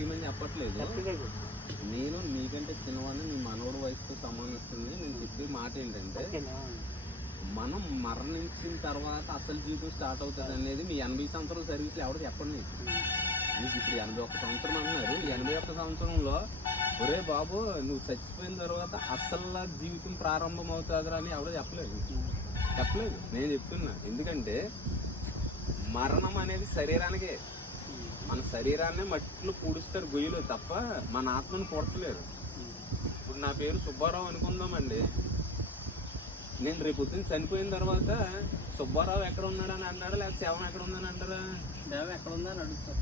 ఏమని చెప్పట్లేదు. నేను నీకంటే చిన్నవాడిని నీ మనవడు వయసుతో సమానిస్తుంది నేను చెప్పే మాట ఏంటంటే? మనం మరణించిన తర్వాత అసలు జీవితం స్టార్ట్ అవుతుంది అనేది మీ ఎనభై సంవత్సరాల సర్వీస్లో ఎవరు చెప్పండి. నీకు ఇప్పుడు ఎనభై ఒక్క సంవత్సరం అంటున్నారు. ఈ ఎనభై ఒక్క సంవత్సరంలో ఒరే బాబు నువ్వు చచ్చిపోయిన తర్వాత అసలు జీవితం ప్రారంభం అవుతుందిరా అని ఎవరు చెప్పలేదు. చెప్పలేదు. నేను చెప్తున్నా. ఎందుకంటే మరణం అనేది శరీరానికే. మన శరీరాన్ని మట్టిలో పూడుస్తారు గొయ్యిలో తప్ప మన ఆత్మను పూడ్చలేరు ఇప్పుడు నా పేరు సుబ్బారావు అనుకుందామండి. నేను రేపు పొద్దున్న చనిపోయిన తర్వాత సుబ్బారావు ఎక్కడ ఉన్నాడని అన్నాడా లేకపోతే శవం ఎక్కడ ఉందని అంటారా? దేవం ఎక్కడ ఉందని అడుగుతారు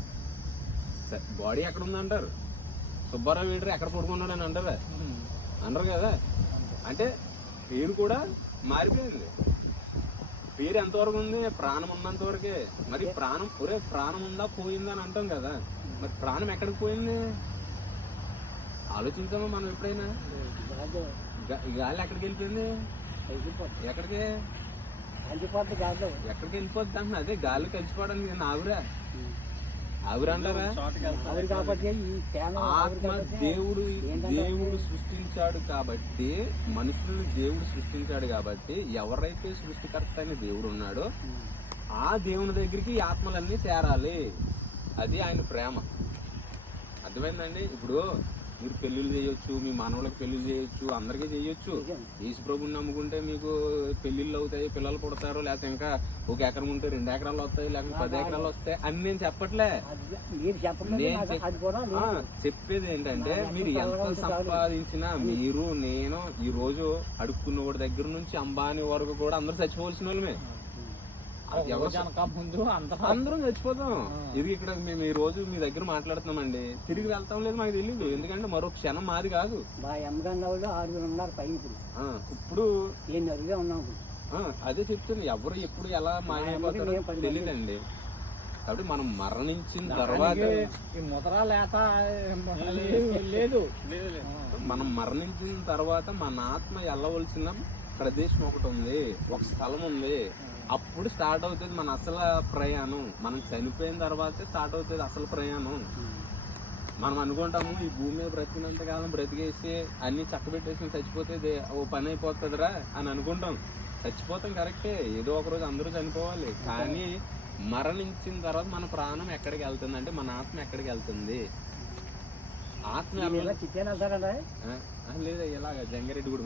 బాడీ ఎక్కడ ఉందంటారు సుబ్బారావు వీడరు ఎక్కడ పడుకున్నాడని అంటారా? అనరు కదా. అంటే పేరు కూడా మారిపోయింది. పేరు ఎంతవరకు ఉంది? ప్రాణం ఉన్నంత వరకే. మరి ప్రాణం ఒరే ప్రాణం ఉందా పోయిందా అని అంటాం కదా. మరి ప్రాణం ఎక్కడికి పోయింది? ఆలోచించామా మనం ఎప్పుడైనా. గాలి ఎక్కడికి వెళ్ళిపోయింది? ఎక్కడికి? ఎక్కడికి వెళ్ళిపోద్ది అంటున్నా. అదే గాలి కలిసిపోవడానికి నేను ఆవిరా అంటారా ఆత్మ దేవుడు దేవుడు సృష్టించాడు కాబట్టి మనుషులను దేవుడు సృష్టించాడు కాబట్టి ఎవరైతే సృష్టికర్త అయిన దేవుడు ఉన్నాడో ఆ దేవుని దగ్గరికి ఆత్మలన్నీ చేరాలి. అది ఆయన ప్రేమ. అర్థమైందండి? ఇప్పుడు మీరు పెళ్ళిళ్ళు చేయొచ్చు మీ మనవలకు పెళ్ళిళ్ళు చేయొచ్చు అందరికీ చేయొచ్చు. యేసు ప్రభుని నమ్ముకుంటే మీకు పెళ్ళిళ్ళు అవుతాయి పిల్లలు పుడతారు లేకపోతే ఇంకా ఒక ఎకరం ఉంటే రెండు ఎకరాలు వస్తాయి లేకపోతే పది ఎకరాలు వస్తాయి. అని నేను చెప్పట్లే. చెప్పేది ఏంటంటే మీరు ఎంత సంపాదించినా మీరు నేను ఈ రోజు అడుక్కున్న దగ్గర నుంచి అంబానీ వరకు కూడా అందరూ చచ్చిపోవాల్సిన వాళ్ళమే. అందరూ. అందరం చచ్చిపోతాం. ఇది ఇక్కడ మేము ఈ రోజు మీ దగ్గర మాట్లాడుతున్నామండి. తిరిగి వెళ్తాం లేదు మాకు తెలియదు ఎందుకంటే మరో క్షణం మాది కాదు. మా ఎమ్మగన్న వాళ్ళు ఆరుగురు ఉన్నారు పైన ఇప్పుడు. ఉన్నాం అదే చెప్తుంది. ఎవరు ఎప్పుడు ఎలా మాయమైపోతారో. తెలియదండి కాబట్టి మనం మరణించిన తర్వాత లేదు మనం మరణించిన తర్వాత మన ఆత్మ వెళ్ళవలసిన ప్రదేశం ఒకటి ఉంది. ఒక స్థలం ఉంది. అప్పుడు స్టార్ట్ అవుతుంది మన అసలు ప్రయాణం. మనం చనిపోయిన తర్వాతే స్టార్ట్ అవుతుంది అసలు ప్రయాణం. మనం అనుకుంటాము ఈ భూమి మీద బ్రతికినంత కాలం బ్రతికేసి అన్ని చక్కబెట్టేసి చచ్చిపోతే ఓ పని అయిపోతుందిరా అని అనుకుంటాం. చచ్చిపోతాం కరెక్టే. ఏదో ఒక రోజు అందరూ చనిపోవాలి. కానీ మరణించిన తర్వాత మన ప్రాణం ఎక్కడికి వెళ్తుంది అంటే మన ఆత్మ ఎక్కడికి వెళ్తుంది? ఆత్మ లేదా ఇలాగ జంగారెడ్డి కూడా